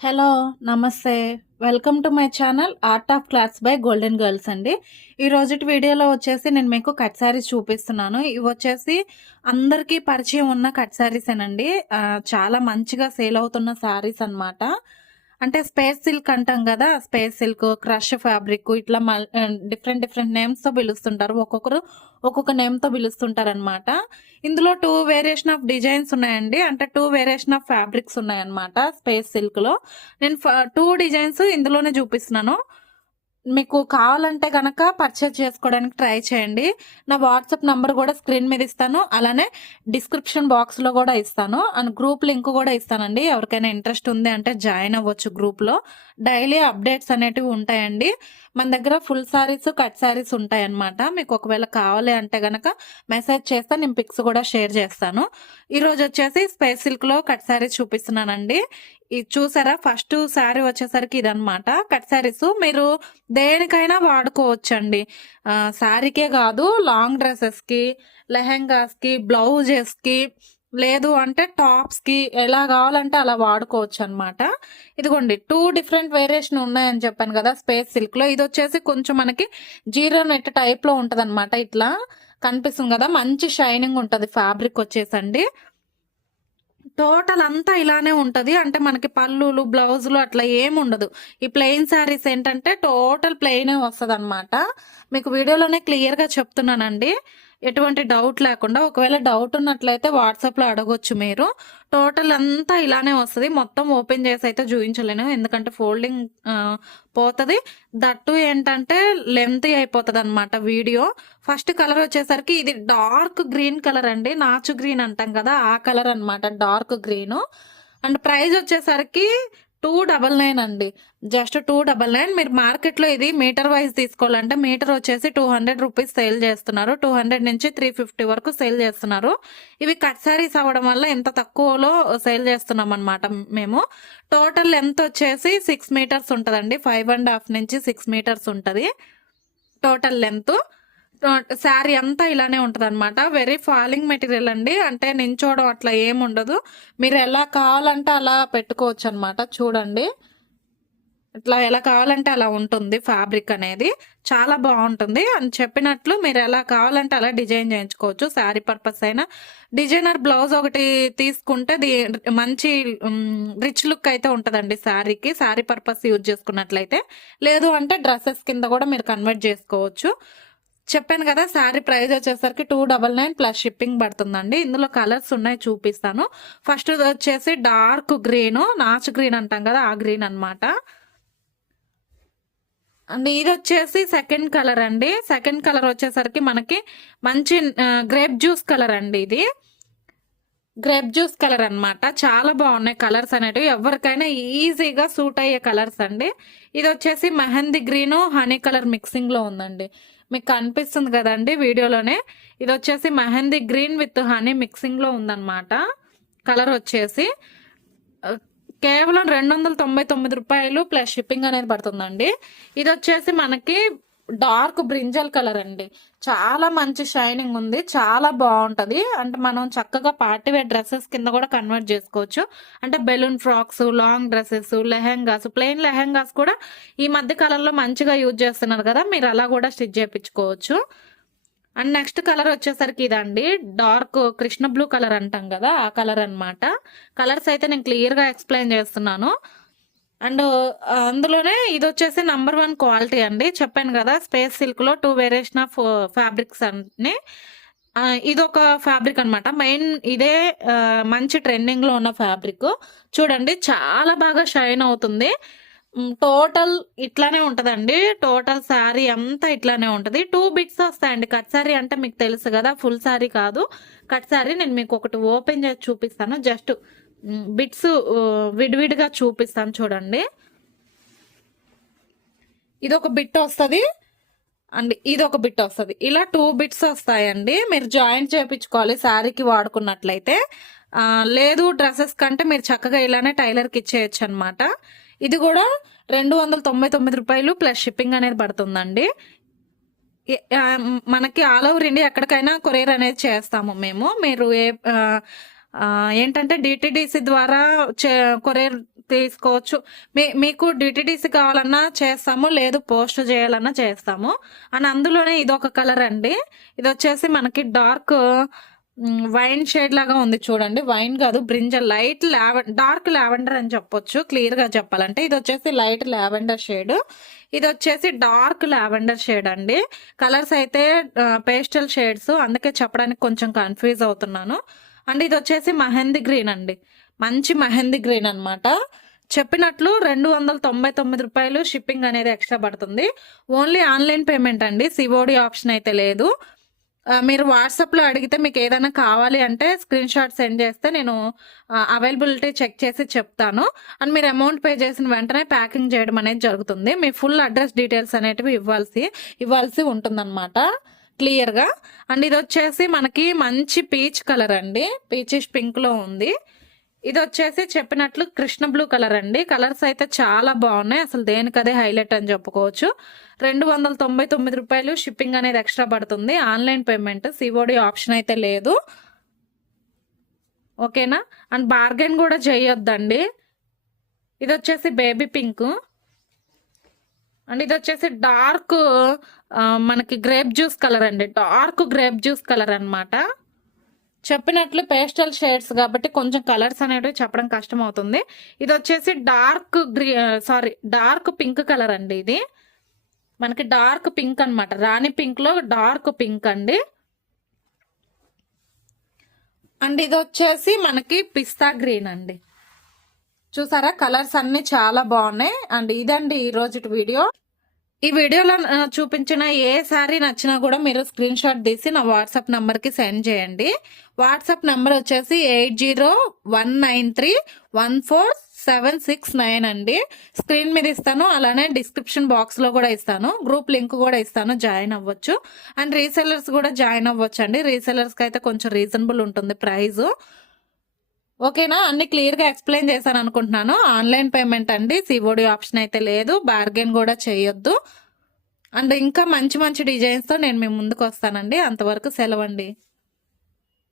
Hello! నమస్తే. Welcome to my channel art of clothes by golden girls అండి. ఈ రోజుటి వీడియోలో వచ్చేసి నేను మీకు కట్ శారీస్ చూపిస్తున్నాను. ఇవొచ్చేసి అందరికీ పరిచయం ఉన్న కట్ శారీసేనండి. చాలా మంచిగా సేల్ అవుతున్న శారీస్ అన్నమాట. అంటే స్పేస్ సిల్క్ అంటాం గదా! స్పేస్ సిల్క్, క్రష్ ఫ్యాబ్రిక్ ఇట్లా డిఫరెంట్ డిఫరెంట్ నేమ్స్‌తో పిలుస్తుంటారు. ఒక్కొక్కరు ఒక్కొక్క నేమ్‌తో పిలుస్తుంటారనమాట. ఇందులో 2 వేరియేషన్ ఆఫ్ డిజైన్స్ ఉన్నాయండి. అంటే 2 వేరియేషన్ ఆఫ్ ఫ్యాబ్రిక్స్ ఉన్నాయన్నమాట స్పేస్ సిల్క్‌లో. నేను 2 డిజైన్స్ ఇందులోనే చూపిస్తున్నాను. మీకు కావాలంటే గనక పర్చేజ్ చేసుకోవడానికి ట్రై చేయండి. నా వాట్సాప్ నంబర్ కూడా స్క్రీన్ మీద ఇస్తాను. అలానే డిస్క్రిప్షన్ బాక్స్‌లో కూడా ఇస్తాను. అండ్ గ్రూప్ లింక్ కూడా ఇస్తానండి. ఎవరికైనా ఇంట్రెస్ట్ ఉంది అంటే జాయిన్ అవ్వచ్చు గ్రూప్‌లో. డైలీ అప్డేట్స్ అనేటివి ఉంటాయండి. మన దగ్గర ఫుల్ సారీస్, కట్ సారీస్ ఉంటాయన్నమాట. మీకు ఒకవేళ కావాలి అంటే గనక మెసేజ్ చేస్తే నేను పిక్స్ కూడా షేర్ చేస్తాను. ఈరోజు వచ్చేసి స్పేస్ సిల్క్‌లో కట్ సారీస్ చూపిస్తున్నానండి. ఇది చూసారా ఫస్ట్ శారీ వచ్చేసరికి ఇదనమాట కట్ శారీస్. మీరు దేనికైనా వాడుకోవచ్చండి. శారీకే కాదు, లాంగ్ డ్రెస్సెస్‌కి, లెహెంగాస్‌కి, బ్లౌజెస్‌కి, లేదు అంటే టాప్స్‌కి ఎలా కావాలంటే అలా వాడుకోవచ్చనమాట. ఇదిగోండి 2 డిఫరెంట్ వేరియేషన్ ఉన్నాయని చెప్పాను కదా స్పేస్ సిల్క్‌లో. ఇదొచ్చేసి కొంచెం మనకి జీరో నెట్ టైప్‌లో ఉంటదనమాట. ఇట్లా కనిపిస్తుంది కదా! మంచి షైనింగ్ ఉంటది ఫ్యాబ్రిక్ వచ్చేసండి. టోటల్ అంతా ఇలానే ఉంటది. అంటే మనకి పల్లులు, బ్లౌజులు అట్లా ఏముండదు. ఈ ప్లెయిన్ శారీస్ ఏంటంటే టోటల్ ప్లెయినే వస్తదనమాట. మీకు వీడియోలోనే క్లియర్‌గా చెప్తున్నానండి. ఎటువంటి డౌట్ లేకుండా. ఒకవేళ డౌట్ ఉన్నట్లయితే వాట్సాప్‌లో అడగొచ్చు మీరు. టోటల్ అంతా ఇలానే వస్తది. మొత్తం ఓపెన్ చేసి అయితే చూయించలేను. ఎందుకంటే ఫోల్డింగ్ పోతది. దట్టు ఏంటంటే లెంతీ అయిపోతదనమాట వీడియో. ఫస్ట్ కలర్ వచ్చేసరికి ఇది డార్క్ గ్రీన్ కలర్ అండి. నాచు గ్రీన్ అంటాం కదా! ఆ కలర్ అన్నమాట. Dark green. అండ్ ప్రైస్ వచ్చేసరికి 299 అండి. జస్ట్ 299. మీరు మార్కెట్‌లో ఇది మీటర్ వైస్ తీసుకోవాలంటే మీటర్ వచ్చేసి 200 రూపీస్ సేల్ చేస్తున్నారు. 200 నుంచి 350 వరకు సేల్ చేస్తున్నారు. ఇవి కట్ సారీస్ అవ్వడం వల్ల ఇంత తక్కువలో సేల్ చేస్తున్నామన్నమాట మేము. టోటల్ లెంత్ వచ్చేసి 6 మీటర్స్ ఉంటదండి. 5½ నుంచి 6 మీటర్స్ ఉంటది టోటల్ లెంత్. శారీ అంతా ఇలానే ఉంటదనమాట. వెరీ ఫాలింగ్ మెటీరియల్ అండి. అంటే నించోవడం అట్లా ఏముండదు. మీరు ఎలా కావాలంటే అలా పెట్టుకోవచ్చు అనమాట. చూడండి, ఇట్లా ఎలా కావాలంటే అలా ఉంటుంది ఫ్యాబ్రిక్ అనేది. చాలా బాగుంటుంది అని చెప్పినట్లు మీరు ఎలా కావాలంటే అలా డిజైన్ చేయించుకోవచ్చు. శారీ పర్పస్ అయినా డిజైనర్ బ్లౌజ్ ఒకటి తీసుకుంటే మంచి రిచ్ లుక్ అయితే ఉంటదండి శారీకి. శారీ పర్పస్ యూజ్ చేసుకున్నట్లయితే. లేదు అంటే డ్రెస్సెస్ కింద కూడా మీరు కన్వర్ట్ చేసుకోవచ్చు. చెప్పాను కదా శారీ ప్రైస్ వచ్చేసరికి 299 ప్లస్ షిప్పింగ్ పడుతుందండి. ఇందులో కలర్స్ ఉన్నాయి చూపిస్తాను. ఫస్ట్ వచ్చేసి డార్క్ గ్రీన్, నాచు గ్రీన్ అంటాం కదా ఆ గ్రీన్ అన్నమాట. అండ్ ఇది వచ్చేసి సెకండ్ కలర్ అండి. సెకండ్ కలర్ వచ్చేసరికి మనకి మంచి గ్రేప్ జ్యూస్ కలర్ అండి. ఇది గ్రేప్ జ్యూస్ కలర్ అన్నమాట. చాలా బాగున్నాయి కలర్స్ అనేటివి. ఎవరికైనా ఈజీగా సూట్ అయ్యే కలర్స్ అండి. ఇది వచ్చేసి mehndi green, honey colour mixing లో ఉందండి. మీకు కనిపిస్తుంది కదండి వీడియోలోనే. ఇది వచ్చేసి mehndi green with honey mixing లో ఉందన్నమాట. కలర్ వచ్చేసి కేవలం 299 రూపాయలు ప్లస్ షిప్పింగ్ అనేది పడుతుందండి. ఇది వచ్చేసి మనకి డార్క్ బ్రింజల్ కలర్ అండి. చాలా మంచి షైనింగ్ ఉంది. చాలా బాగుంటది. అంటే మనం చక్కగా పార్టీ వేర్ డ్రెస్సెస్ కింద కూడా కన్వర్ట్ చేసుకోవచ్చు. అంటే balloon frocks, long dresses, lehengas, plain lehengas కూడా ఈ మధ్య కాలంలో మంచిగా యూజ్ చేస్తున్నారు కదా! మీరు అలా కూడా స్టిచ్ చేయించుకోవచ్చు. అండ్ నెక్స్ట్ కలర్ వచ్చేసరికి ఇదండి. డార్క్ కృష్ణ బ్లూ కలర్ అంటాం కదా ఆ కలర్ అన్నమాట. కలర్స్ అయితే నేను క్లియర్ గా ఎక్స్ప్లెయిన్ చేస్తున్నాను. అండ్ అందులోనే ఇది వచ్చేసి నంబర్ 1 క్వాలిటీ అండి. చెప్పాను కదా స్పేస్ సిల్క్ లో 2 వేరియేషన్ ఆఫ్ ఫ్యాబ్రిక్స్ అన్ని. ఇదొక ఫ్యాబ్రిక్ అన్నమాట. మెయిన్ ఇదే మంచి ట్రెండింగ్ లో ఉన్న ఫ్యాబ్రిక్. చూడండి చాలా బాగా షైన్ అవుతుంది. టోటల్ ఇట్లానే ఉంటదండి. టోటల్ శారీ అంతా ఇట్లానే ఉంటది. 2 బిట్స్ వస్తాయండి. కట్ శారీ అంటే మీకు తెలుసు కదా, ఫుల్ శారీ కాదు. కట్ శారీ నేను మీకు ఒకటి ఓపెన్ చేసి చూపిస్తాను. జస్ట్ బిట్స్ విడివిడిగా చూపిస్తాను చూడండి. ఇది ఒక బిట్ వస్తుంది అండ్ ఇది ఒక బిట్ వస్తుంది. ఇలా 2 బిట్స్ వస్తాయండి. మీరు జాయింట్ చేయించుకోవాలి శారీకి వాడుకున్నట్లయితే. లేదు డ్రెస్సెస్ కంటే మీరు చక్కగా ఇలానే టైలర్కి ఇచ్చేయచ్చు అనమాట. ఇది కూడా 299 రూపాయలు ప్లస్ షిప్పింగ్ అనేది పడుతుందండి. మనకి ఆల్ ఓవర్ ఇండియా ఎక్కడికైనా కొరియర్ అనేది చేస్తాము మేము. మీరు ఏంటంటే డిటిడిసి ద్వారా కొరియర్ తీసుకోవచ్చు. మీకు డిటిడిసి కావాలన్నా చేస్తాము, లేదు పోస్ట్ చేయాలన్నా చేస్తాము. అండ్ అందులోనే ఇదొక కలర్ అండి. ఇది వచ్చేసి మనకి డార్క్ వైన్ షేడ్ లాగా ఉంది చూడండి. వైన్ కాదు, బ్రింజల్, లైట్ డార్క్ లావెండర్ అని చెప్పొచ్చు క్లియర్ గా చెప్పాలంటే. ఇది వచ్చేసి లైట్ లావెండర్ షేడ్, ఇది వచ్చేసి డార్క్ లావెండర్ షేడ్ అండి. కలర్స్ అయితే పేస్టల్ షేడ్స్, అందుకే చెప్పడానికి కొంచెం కన్ఫ్యూజ్ అవుతున్నాను. అండ్ ఇది వచ్చేసి మెహందీ గ్రీన్ అండి, మంచి మెహందీ గ్రీన్ అన్నమాట. చెప్పినట్లు 299 రూపాయలు షిప్పింగ్ అనేది ఎక్స్ట్రా పడుతుంది. ఓన్లీ ఆన్లైన్ పేమెంట్ అండి, సిఓడి ఆప్షన్ అయితే లేదు. మీరు వాట్సాప్లో అడిగితే మీకు ఏదైనా కావాలి అంటే స్క్రీన్ షాట్ సెండ్ చేస్తే నేను అవైలబిలిటీ చెక్ చేసి చెప్తాను. అండ్ మీరు అమౌంట్ పే చేసిన వెంటనే ప్యాకింగ్ చేయడం అనేది జరుగుతుంది. మీ ఫుల్ అడ్రస్ డీటెయిల్స్ అనేటివి ఇవ్వాల్సి ఉంటుందన్నమాట క్లియర్గా. అండ్ ఇది వచ్చేసి మనకి మంచి పీచ్ కలర్ అండి, పీచిష్ పింక్లో ఉంది. ఇది వచ్చేసి చెప్పినట్లు కృష్ణ బ్లూ కలర్ అండి. కలర్స్ అయితే చాలా బాగున్నాయి, అసలు దేనికదే హైలైట్ అని చెప్పుకోవచ్చు. 299 రూపాయలు షిప్పింగ్ అనేది ఎక్స్ట్రా పడుతుంది. ఆన్లైన్ పేమెంట్, సిఓడి ఆప్షన్ అయితే లేదు. ఓకేనా? అండ్ బార్గెన్ కూడా చేయొద్దండి. ఇది వచ్చేసి బేబీ పింక్ అండ్ ఇది వచ్చేసి డార్క్ మనకి గ్రేప్ జ్యూస్ కలర్ అండి, డార్క్ గ్రేప్ జ్యూస్ కలర్ అన్నమాట. చెప్పినట్లు పేస్టల్ షేడ్స్ కాబట్టి కొంచెం కలర్స్ అనేవి చెప్పడం కష్టం అవుతుంది. ఇది వచ్చేసి డార్క్ పింక్ కలర్ అండి. ఇది మనకి డార్క్ పింక్ అన్నమాట, రాణి పింక్ లో డార్క్ పింక్ అండి. అండ్ ఇది వచ్చేసి మనకి పిస్తా గ్రీన్ అండి. చూసారా, కలర్స్ అన్ని చాలా బాగున్నాయి. అండ్ ఇదండి ఈ రోజు వీడియో. ఈ వీడియోలో చూపించిన ఏ శారీ నచ్చినా కూడా మీరు స్క్రీన్ షాట్ తీసి నా వాట్సాప్ నంబర్కి సెండ్ చేయండి. వాట్సాప్ నంబర్ వచ్చేసి 8019314769 అండి. స్క్రీన్ మీద ఇస్తాను, అలానే డిస్క్రిప్షన్ బాక్స్లో కూడా ఇస్తాను. గ్రూప్ లింక్ కూడా ఇస్తాను, జాయిన్ అవ్వచ్చు. అండ్ రీసెల్లర్స్ కూడా జాయిన్ అవ్వచ్చు అండి. రీసెల్లర్స్కి అయితే కొంచెం రీజనబుల్ ఉంటుంది ప్రైస్. ఓకేనా? అన్ని క్లియర్గా ఎక్స్ప్లెయిన్ చేశాను అనుకుంటున్నాను. ఆన్లైన్ పేమెంట్ అండి, సిఓడి ఆప్షన్ అయితే లేదు. బార్గెన్ కూడా చేయొద్దు. అండ్ ఇంకా మంచి మంచి డిజైన్స్తో నేను మీ ముందుకు వస్తానండి. అంతవరకు సెలవండి.